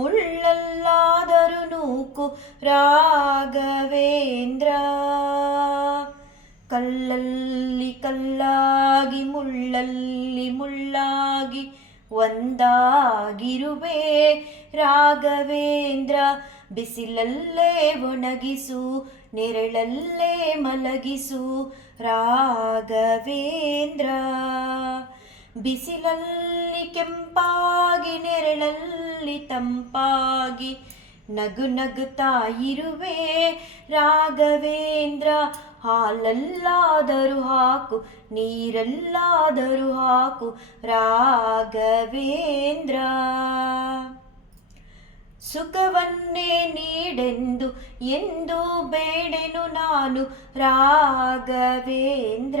ಮುಳ್ಳಲ್ಲಾದರೂ ನೂಕು ರಾಘವೇಂದ್ರ. ಕಲ್ಲಲ್ಲಿ ಕಲ್ಲಾಗಿ ಮುಳ್ಳಲ್ಲಿ ಮುಳ್ಳಾಗಿ ಒಂದಾಗಿರುವೆ ರಾಘವೇಂದ್ರ. ಬಿಸಿಲಲ್ಲೇ ಒಣಗಿಸು ನೆರಳಲ್ಲೇ ಮಲಗಿಸು ರಾಘವೇಂದ್ರ. ಬಿಸಿಲಲ್ಲಿ ಕೆಂಪಾಗಿ, ನೆರಳಲ್ಲಿ ತಂಪಾಗಿ ನಗು ನಗುತ್ತಾ ಇರುವೆ. ರಾಘವೇಂದ್ರ, ಹಾಲಲ್ಲಾದರೂ ಹಾಕು, ನೀರಲ್ಲಾದರೂ ಹಾಕು, ರಾಘವೇಂದ್ರ. ಸುಖವನ್ನೇ ನೀಡೆಂದು, ಎಂದು ಬೇಡೆನು ನಾನು, ರಾಘವೇಂದ್ರ.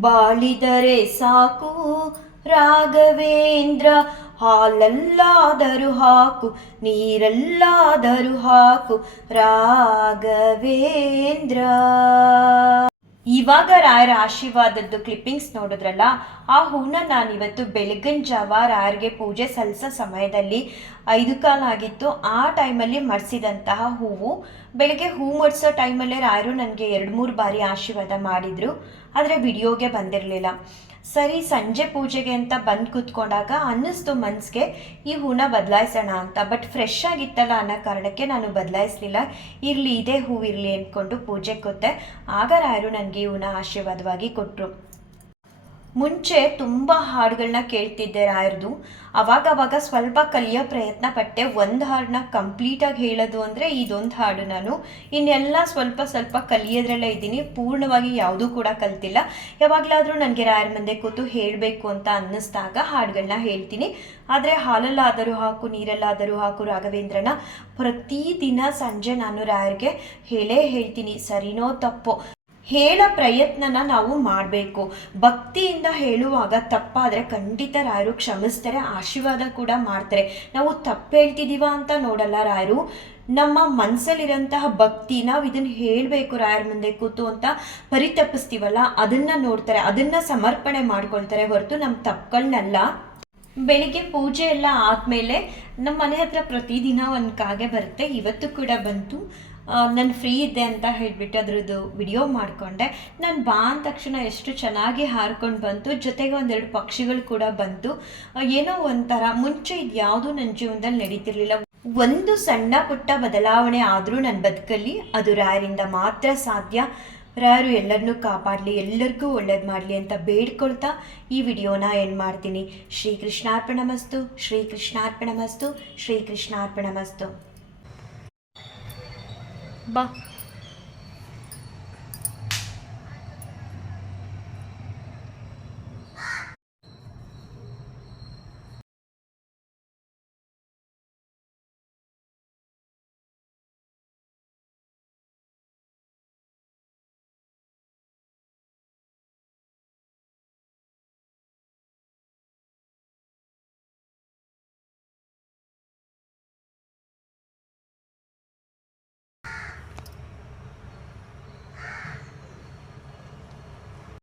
ಬಾಳಿದರೆ ಸಾಕು. ರಾಘವೇಂದ್ರ ಹಾಲಲ್ಲಾದರೂ ಹಾಕು. ನೀರಲ್ಲಾದರೂ ಹಾಕು. ರಾಘವೇಂದ್ರ. ಇವಾಗ ರಾಯರ ಆಶೀರ್ವಾದದ್ದು ಕ್ಲಿಪ್ಪಿಂಗ್ಸ್ ನೋಡಿದ್ರಲ್ಲ, ಆ ಹೂನ ನಾನಿವತ್ತು ಬೆಳಗಿನ ಜಾವ ರಾಯರ್ಗೆ ಪೂಜೆ ಸಲ್ಲಿಸೋ ಸಮಯದಲ್ಲಿ ಐದು ಕಾಲ ಆಗಿತ್ತು. ಆ ಟೈಮಲ್ಲಿ ಮಡಿಸಿದಂತಹ ಹೂವು, ಬೆಳಗ್ಗೆ ಹೂ ಮಡಿಸೋ ಟೈಮಲ್ಲೇ ರಾಯರು ನನಗೆ ಎರಡು ಮೂರು ಬಾರಿ ಆಶೀರ್ವಾದ ಮಾಡಿದರು. ಆದರೆ ವಿಡಿಯೋಗೆ ಬಂದಿರಲಿಲ್ಲ. ಸರಿ, ಸಂಜೆ ಪೂಜೆಗೆ ಅಂತ ಬಂದು ಕೂತ್ಕೊಂಡಾಗ ಅನ್ನಿಸ್ತು ಮನಸ್ಸಿಗೆ ಈ ಹೂನ ಬದಲಾಯಿಸೋಣ ಅಂತ. ಬಟ್ ಫ್ರೆಶ್ ಆಗಿತ್ತಲ್ಲ ಅನ್ನೋ ಕಾರಣಕ್ಕೆ ನಾನು ಬದಲಾಯಿಸಲಿಲ್ಲ. ಇರಲಿ, ಇದೇ ಹೂವಿರಲಿ ಅಂದ್ಕೊಂಡು ಪೂಜೆ ಕೂತೆ ಆಗ ರಾಯರು ನನಗೆ ಹೂನ ಆಶೀರ್ವಾದವಾಗಿ ಕೊಟ್ಟರು ಮುಂಚೆ ತುಂಬ ಹಾಡುಗಳನ್ನ ಕೇಳ್ತಿದ್ದೆ ರಾಯರ್ದು. ಅವಾಗವಾಗ ಸ್ವಲ್ಪ ಕಲಿಯೋ ಪ್ರಯತ್ನ ಪಟ್ಟೆ. ಒಂದು ಹಾಡನ್ನ ಕಂಪ್ಲೀಟಾಗಿ ಹೇಳೋದು ಅಂದರೆ ಇದೊಂದು ಹಾಡು ನಾನು. ಇನ್ನೆಲ್ಲ ಸ್ವಲ್ಪ ಸ್ವಲ್ಪ ಕಲಿಯೋದ್ರಲ್ಲೇ ಇದ್ದೀನಿ. ಪೂರ್ಣವಾಗಿ ಯಾವುದೂ ಕೂಡ ಕಲ್ತಿಲ್ಲ. ಯಾವಾಗಲಾದರೂ ನನಗೆ ರಾಯರ ಮುಂದೆ ಕೂತು ಹೇಳಬೇಕು ಅಂತ ಅನ್ನಿಸ್ದಾಗ ಹಾಡುಗಳನ್ನ ಹೇಳ್ತೀನಿ. ಆದರೆ ಹಾಲಲ್ಲಾದರೂ ಹಾಕು, ನೀರಲ್ಲಾದರೂ ಹಾಕು ರಾಘವೇಂದ್ರನ ಪ್ರತಿದಿನ ಸಂಜೆ ನಾನು ರಾಯರಿಗೆ ಹೇಳೇ ಹೇಳ್ತೀನಿ. ಸರಿನೋ ತಪ್ಪೋ? ಹೇಳೋ ಪ್ರಯತ್ನನ ನಾವು ಮಾಡಬೇಕು. ಭಕ್ತಿಯಿಂದ ಹೇಳುವಾಗ ತಪ್ಪಾದರೆ ಖಂಡಿತ ರಾಯರು ಕ್ಷಮಿಸ್ತಾರೆ, ಆಶೀರ್ವಾದ ಕೂಡ ಮಾಡ್ತಾರೆ. ನಾವು ತಪ್ಪು ಹೇಳ್ತಿದ್ದೀವ ಅಂತ ನೋಡಲ್ಲ ರಾಯರು. ನಮ್ಮ ಮನಸ್ಸಲ್ಲಿರೋಂತಹ ಭಕ್ತಿ, ನಾವು ಇದನ್ನು ಹೇಳಬೇಕು ರಾಯರ ಮುಂದೆ ಕೂತು ಅಂತ ಪರಿತಪಿಸ್ತೀವಲ್ಲ, ಅದನ್ನು ನೋಡ್ತಾರೆ, ಅದನ್ನು ಸಮರ್ಪಣೆ ಮಾಡ್ಕೊಳ್ತಾರೆ ಹೊರತು ನಮ್ಮ ತಪ್ಪುಗಳನ್ನೆಲ್ಲ ಬೆಳಿಗ್ಗೆ ಪೂಜೆ ಎಲ್ಲ ಆದಮೇಲೆ ನಮ್ಮ ಮನೆ ಹತ್ರ ಪ್ರತಿದಿನ ಒಂದು ಕಾಗೆ ಬರುತ್ತೆ, ಇವತ್ತು ಕೂಡ ಬಂತು. ನಾನು ಫ್ರೀ ಇದ್ದೆ ಅಂತ ಹೇಳಿಬಿಟ್ಟು ಅದರದ್ದು ವಿಡಿಯೋ ಮಾಡಿಕೊಂಡೆ. ನಾನು ಬಾ ಅಂದ ತಕ್ಷಣ ಎಷ್ಟು ಚೆನ್ನಾಗಿ ಹಾರ್ಕೊಂಡು ಬಂತು. ಜೊತೆಗೆ ಒಂದೆರಡು ಪಕ್ಷಿಗಳು ಕೂಡ ಬಂತು. ಏನೋ ಒಂಥರ ಮುಂಚೆ ಇದು ಯಾವುದೂ ನನ್ನ ಜೀವನದಲ್ಲಿ ನಡೀತಿರ್ಲಿಲ್ಲ. ಒಂದು ಸಣ್ಣ ಪುಟ್ಟ ಬದಲಾವಣೆ ಆದರೂ ನನ್ನ ಬದುಕಲ್ಲಿ ಅದು ರಾಯರಿಂದ ಮಾತ್ರ ಸಾಧ್ಯ. ರಾಯರು ಎಲ್ಲರನ್ನೂ ಕಾಪಾಡಲಿ, ಎಲ್ಲರಿಗೂ ಒಳ್ಳೇದು ಮಾಡಲಿ ಅಂತ ಬೇಡ್ಕೊಳ್ತಾ ಈ ವಿಡಿಯೋನ ಏನು ಮಾಡ್ತೀನಿ. ಶ್ರೀ ಕೃಷ್ಣಾರ್ಪಣಮಸ್ತು ಶ್ರೀ ಕೃಷ್ಣಾರ್ಪಣಮಸ್ತು ಶ್ರೀ ಕೃಷ್ಣಾರ್ಪಣಮಸ್ತು ಬಾ